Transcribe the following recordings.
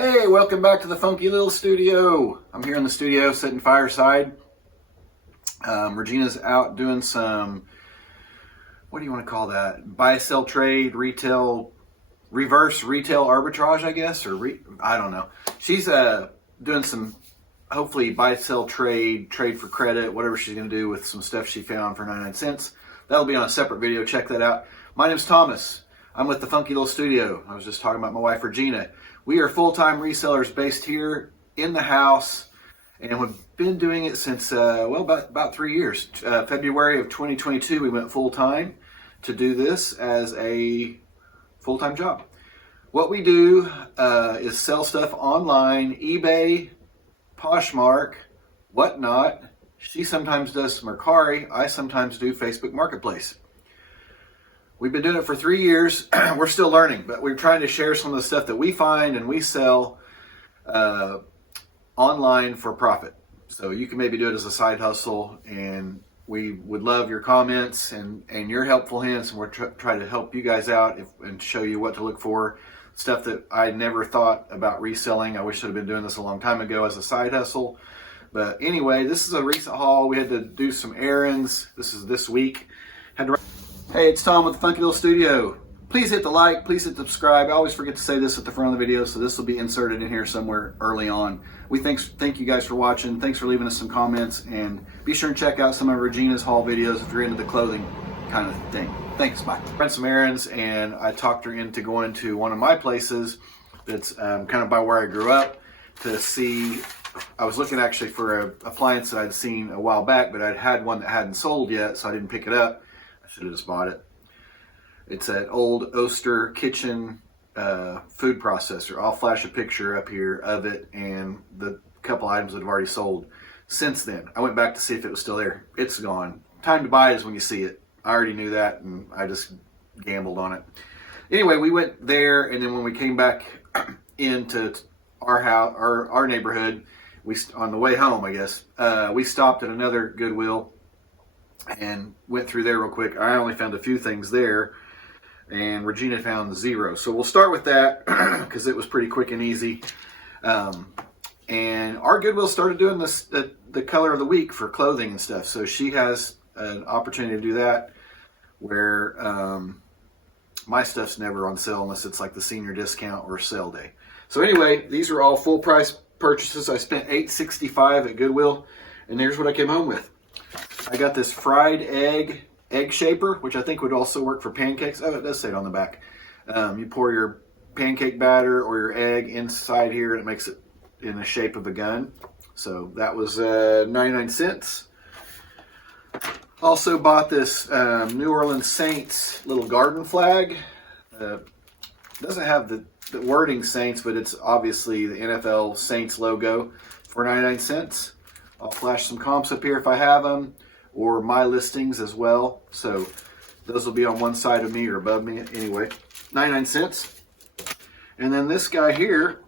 Hey, welcome back to the funky little studio. I'm here in the studio sitting fireside. Regina's out doing some, what do you want to call that? Buy, sell, trade, retail, reverse retail arbitrage, I guess, or I don't know. She's doing some, hopefully buy, sell, trade for credit, whatever she's going to do with some stuff she found for 99 cents. That'll be on a separate video. Check that out. My name's Thomas. I'm with the funky little studio. I was just talking about my wife, Regina. We are full-time resellers based here in the house, and we've been doing it since, about 3 years. February of 2022, we went full-time to do this as a full-time job. What we do is sell stuff online, eBay, Poshmark, whatnot. She sometimes does some Mercari. I sometimes do Facebook Marketplace. We've been doing it for 3 years. We're still learning, but we're trying to share some of the stuff that we find and we sell online for profit. So you can maybe do it as a side hustle, and we would love your comments and your helpful hints, and we're trying to help you guys out and show you what to look for. Stuff that I never thought about reselling. I wish I'd have been doing this a long time ago as a side hustle. But anyway, this is a recent haul. We had to do some errands. This is this week. Hey, it's Tom with the Funky Little Studio. Please hit the like, please hit the subscribe. I always forget to say this at the front of the video, so this will be inserted in here somewhere early on. We thank you guys for watching. Thanks for leaving us some comments, and be sure and check out some of Regina's haul videos if you're into the clothing kind of thing. Thanks, bye. Ran some errands, and I talked her into going to one of my places that's kind of by where I grew up to see. I was looking actually for an appliance that I'd seen a while back, but I'd had one that hadn't sold yet, so I didn't pick it up. I should have just bought it. It's an old Oster kitchen food processor. I'll flash a picture up here of it and the couple items that have already sold since then. I went back to see if it was still there. It's gone. Time to buy it is when you see it. I already knew that, and I just gambled on it. Anyway, we went there, and then when we came back into our house, our neighborhood, on the way home, I guess, we stopped at another Goodwill and went through there real quick. I only found a few things there, and Regina found zero. So we'll start with that because it was pretty quick and easy. And our Goodwill started doing this the color of the week for clothing and stuff. So she has an opportunity to do that where my stuff's never on sale unless it's like the senior discount or sale day. So anyway, these are all full price purchases. I spent $8.65 at Goodwill, and here's what I came home with. I got this fried egg shaper, which I think would also work for pancakes. Oh, it does say it on the back. You pour your pancake batter or your egg inside here, and it makes it in the shape of a gun. So that was 99 cents. Also bought this New Orleans Saints little garden flag. Doesn't have the wording Saints, but it's obviously the NFL Saints logo for 99 cents. I'll flash some comps up here if I have them, or my listings as well. So those will be on one side of me or above me. Anyway, 99 cents. And then this guy here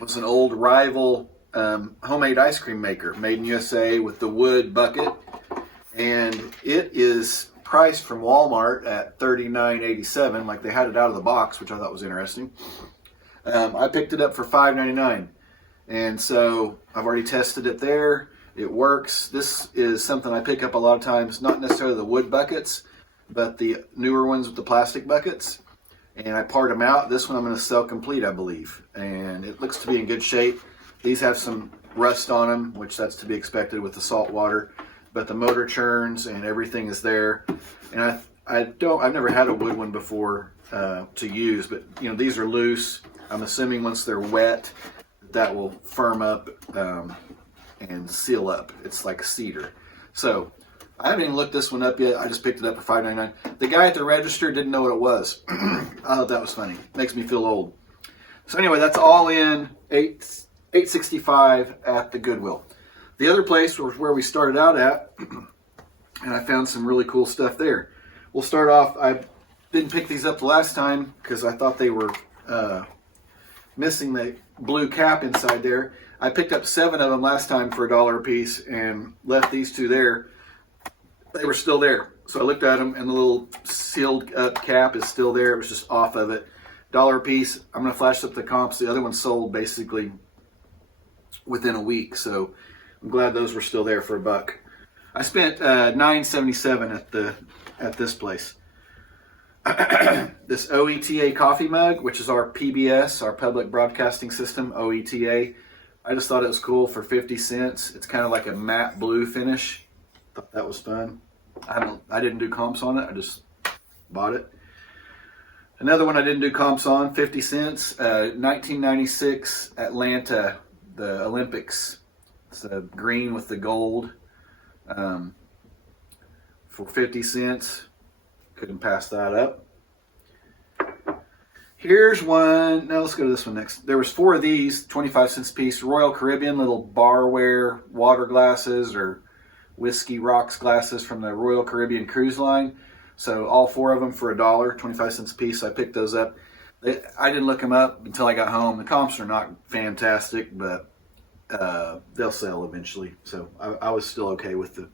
was an old Rival homemade ice cream maker, made in USA with the wood bucket. And it is priced from Walmart at $39.87, like they had it out of the box, which I thought was interesting. I picked it up for $5.99. And so I've already tested it there. It works. This is something I pick up a lot of times, not necessarily the wood buckets, but the newer ones with the plastic buckets. And I part them out. This one I'm going to sell complete, I believe. And it looks to be in good shape. These have some rust on them, which that's to be expected with the salt water. But the motor churns and everything is there. And I've never had a wood one before to use, but you know, these are loose. I'm assuming once they're wet, that will firm up and seal up. It's like cedar. So I haven't even looked this one up yet. I just picked it up for $5.99. The guy at the register didn't know what it was. I thought that was funny. Makes me feel old. So anyway, that's all in $8.65 at the Goodwill. The other place was where we started out at, and I found some really cool stuff there. We'll start off. I didn't pick these up the last time because I thought they were missing the blue cap inside there. I picked up 7 of them last time for $1 a piece and left these 2 there. They were still there. So I looked at them, and the little sealed up cap is still there. It was just off of it. $1 a piece. I'm going to flash up the comps. The other one sold basically within a week, so I'm glad those were still there for $1. I spent $9.77 at this place. This OETA coffee mug, which is our PBS, our public broadcasting system, OETA. I just thought it was cool for 50 cents. It's kind of like a matte blue finish. Thought that was fun. I didn't do comps on it. I just bought it. Another one I didn't do comps on, 50 cents. 1996 Atlanta, the Olympics. It's the green with the gold. For 50 cents. Couldn't pass that up. Here's one. Now let's go to this one next. There was 4 of these, 25 cents a piece. Royal Caribbean little barware water glasses or whiskey rocks glasses from the Royal Caribbean cruise line. So all 4 of them for $1, 25 cents a piece. So I picked those up. I didn't look them up until I got home. The comps are not fantastic, but they'll sell eventually. So I was still okay with the,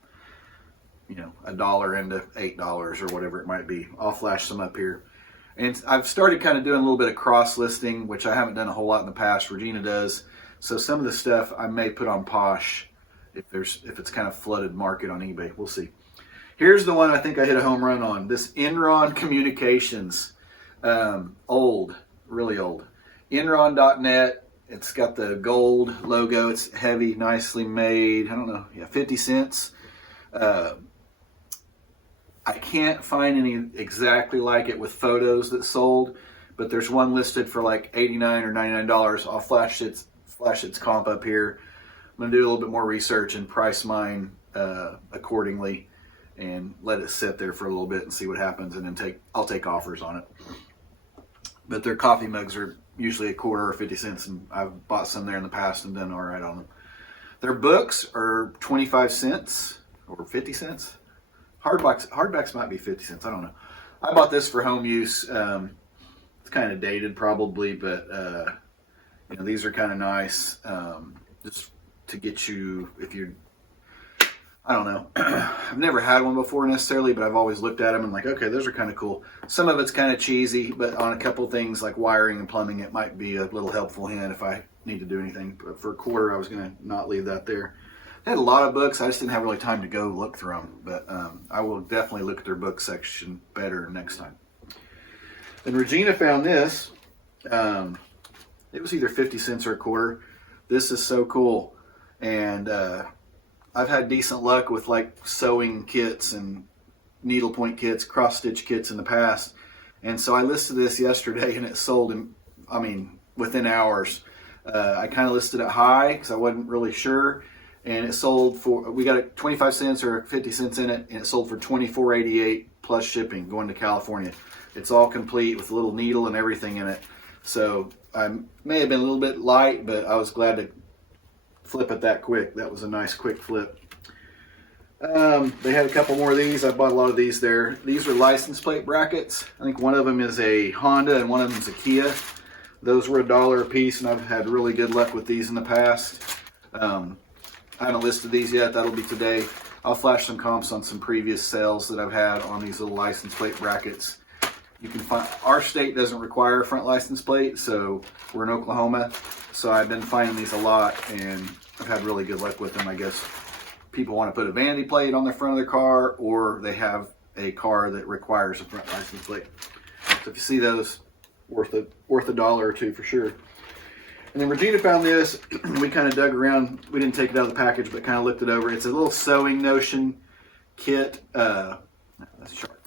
$1 into $8 or whatever it might be. I'll flash some up here. And I've started kind of doing a little bit of cross listing, which I haven't done a whole lot in the past. Regina does. So some of the stuff I may put on Posh if it's kind of flooded market on eBay. We'll see. Here's the one I think I hit a home run on. This Enron Communications. Old, really old. Enron.net. It's got the gold logo. It's heavy, nicely made. I don't know. Yeah, 50 cents. I can't find any exactly like it with photos that sold, but there's one listed for like $89 or $99. I'll flash its comp up here. I'm gonna do a little bit more research and price mine accordingly, and let it sit there for a little bit and see what happens, and then I'll take offers on it. But their coffee mugs are usually $1 or 50 cents, and I've bought some there in the past and done all right on them. Their books are 25 cents or 50 cents. Hardbacks might be 50 cents. I don't know. I bought this for home use. It's kind of dated probably, but these are kind of nice. Just to get you, if you're, I don't know. I've never had one before necessarily, but I've always looked at them and like, okay, those are kind of cool. Some of it's kind of cheesy, but on a couple things like wiring and plumbing, it might be a little helpful hint if I need to do anything. But for $1, I was going to not leave that there. They had a lot of books. I just didn't have really time to go look through them, but I will definitely look at their book section better next time. Then Regina found this. It was either 50 cents or $1. This is so cool, and I've had decent luck with like sewing kits and needlepoint kits, cross stitch kits in the past, and so I listed this yesterday, and it sold within hours. I kind of listed it high because I wasn't really sure. And it sold for, we got it 25 cents or 50 cents in it, and it sold for $24.88 plus shipping going to California. It's all complete with a little needle and everything in it. So I may have been a little bit light, but I was glad to flip it that quick. That was a nice quick flip. They had a couple more of these. I bought a lot of these there. These are license plate brackets. I think one of them is a Honda and one of them is a Kia. Those were $1 a piece, and I've had really good luck with these in the past. I haven't listed these yet. That'll be today. I'll flash some comps on some previous sales that I've had on these little license plate brackets. You can find, our state doesn't require a front license plate, so we're in Oklahoma. So I've been finding these a lot, and I've had really good luck with them. I guess people want to put a vanity plate on the front of their car, or they have a car that requires a front license plate. So if you see those, worth $1 or $2 for sure. And then Regina found this. We kind of dug around. We didn't take it out of the package, but kind of looked it over. It's a little sewing notion kit. That's sharp.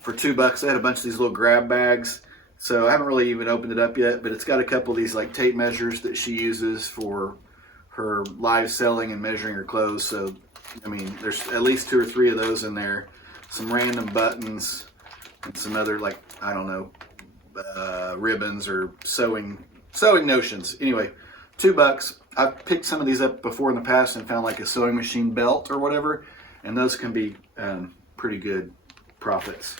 For $2. They had a bunch of these little grab bags. So I haven't really even opened it up yet, but it's got a couple of these like tape measures that she uses for her live selling and measuring her clothes. So, there's at least 2 or 3 of those in there. Some random buttons and some other ribbons or sewing notions. Anyway, $2. I've picked some of these up before in the past and found like a sewing machine belt or whatever, and those can be pretty good profits.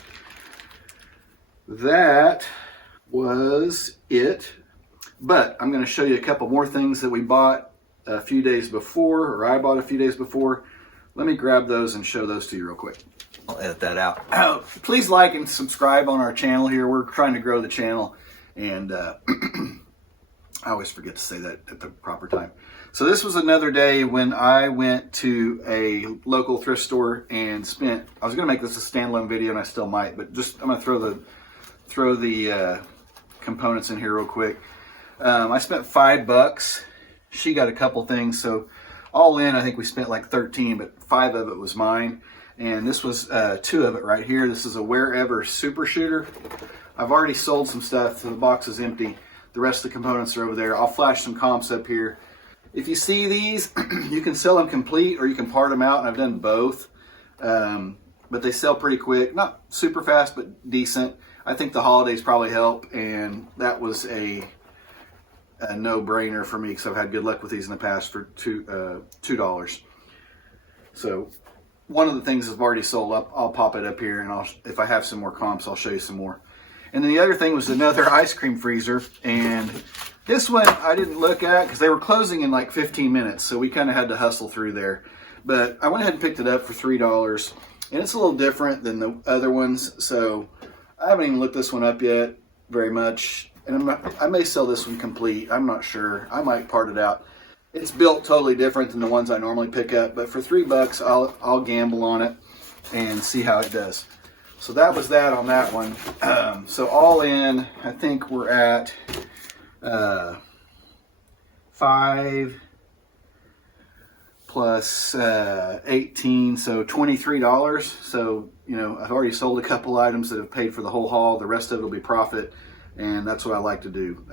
That was it, but I'm going to show you a couple more things that we bought a few days before, or I bought a few days before. Let me grab those and show those to you real quick. I'll edit that out. Please like and subscribe on our channel here. We're trying to grow the channel, and I always forget to say that at the proper time. So this was another day when I went to a local thrift store and spent, I was going to make this a standalone video, and I still might, but just I'm going to throw the components in here real quick. I spent $5. She got a couple things, so all in I think we spent like 13, but 5 of it was mine. And this was 2 of it right here. This is a Wherever Super Shooter. I've already sold some stuff, so the box is empty. The rest of the components are over there. I'll flash some comps up here. If you see these, you can sell them complete or you can part them out, and I've done both. But they sell pretty quick. Not super fast, but decent. I think the holidays probably help, and that was a no-brainer for me because I've had good luck with these in the past for $2. So one of the things I've already sold up, I'll pop it up here, and if I have some more comps, I'll show you some more. And then the other thing was another ice cream freezer, and this one I didn't look at because they were closing in like 15 minutes, so we kind of had to hustle through there. But I went ahead and picked it up for $3, and it's a little different than the other ones, so I haven't even looked this one up yet very much. And I may sell this one complete. I'm not sure. I might part it out. It's built totally different than the ones I normally pick up, but for $3, I'll gamble on it and see how it does. So that was that on that one. So all in, I think we're at 5 plus 18, so $23. So, you know, I've already sold a couple items that have paid for the whole haul. The rest of it will be profit, and that's what I like to do.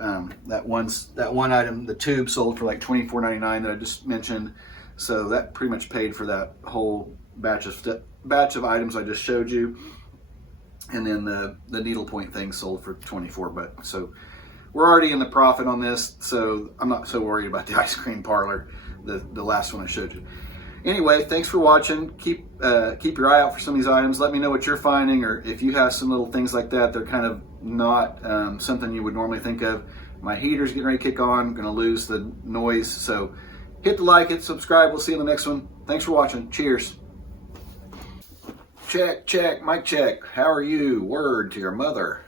That one item, the tube, sold for like $24.99 that I just mentioned. So that pretty much paid for that whole batch of items I just showed you. And then the needlepoint thing sold for 24 bucks. So we're already in the profit on this, so I'm not so worried about the ice cream parlor, the last one I showed you. Anyway, thanks for watching. Keep your eye out for some of these items. Let me know what you're finding, or if you have some little things like that. They're kind of not something you would normally think of. My heater's getting ready to kick on. I'm going to lose the noise. So hit the like, hit subscribe. We'll see you in the next one. Thanks for watching. Cheers. Check, check, mic check. How are you? Word to your mother.